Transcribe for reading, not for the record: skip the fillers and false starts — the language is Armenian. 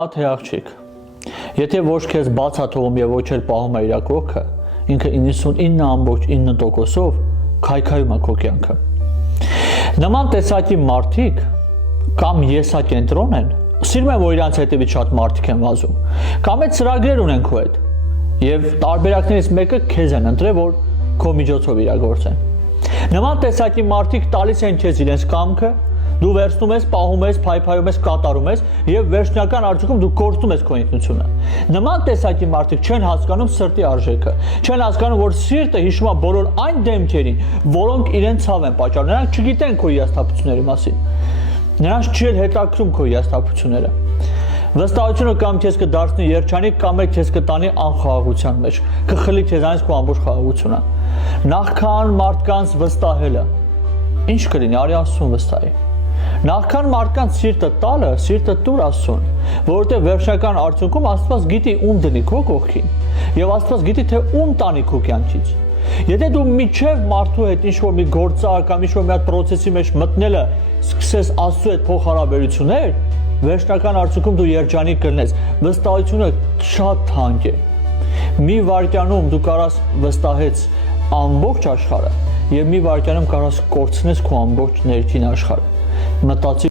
Թե աղջիկ, եթե ոչ քեզ բաց է թողում եւ ոչ էլ պահում է իր կողքը, ինքը 99.9%-ով քայքայում է քո կյանքը։ Նման տեսակի մարդիկ կամ եսակենտրոն են, սիրում են, որ իրանց հետևից շատ մարդիկ են վազում, կամ այդ ծրագրեր ունեն քո հետ եւ տարբերակներից մեկը քեզ են ընտրել, որ քո միջոցով իրագործեն։ Նման տեսակի մարդիկ տալիս են քեզ իրենց կամքը, դու վերցնում ես, պահում ես, փայփայում ես, կատարում ես եւ վերջնական արդյունքում դու կորցնում ես քո ինքնությունը։ Նման տեսակի մարդիկ չեն հասկանում սրտի արժեքը, չեն հասկանում, որ սիրտը հիշում է բոլոր այն դեմքերին, որոնք իրեն ցավ են պատճառում։ Նրանք չգիտեն քո հիասթափությունների մասին։ Նրանց չի էլ հետաքրում քո հիասթափությունները։ Վստահությունը կամ քեզ կդարձնի երջանիկ, կամ էլ քեզ կտանի անխաղաղության մեջ, կխլի քեզանից քո ամբողջ խաղաղությունը։ Նախքան մարդկանց վստահելը, ինչ կլինի, արի Աստծուն վստահի։ Նախքան մարդկանց սիրտը տալը, սիրտը տուր Աստծուն, որովհետև վերջնական արդյունքում Աստված գիտի ում դնի քո կողքին, եւ Աստված գիտի թե ում տանի քո կյանքից։ Եթե դու միջև մարդու հետ ինչ-որ մի գործար կամ ինչ-որ մի հատ process-ի մեջ մտնելը սկսես Աստծու հետ փոխհարաբերություններ, վերջնական արդյունքում դու երջանիկ կլինես։ Վստահությունը շատ թանկ է։ Մի վայրկյանում դու կարաս վստահես ամբողջ աշխարհը, եւ մի վայրկյանում կարաս կորցնես քո ամբողջ ներքին աշխարհը։ Մտածի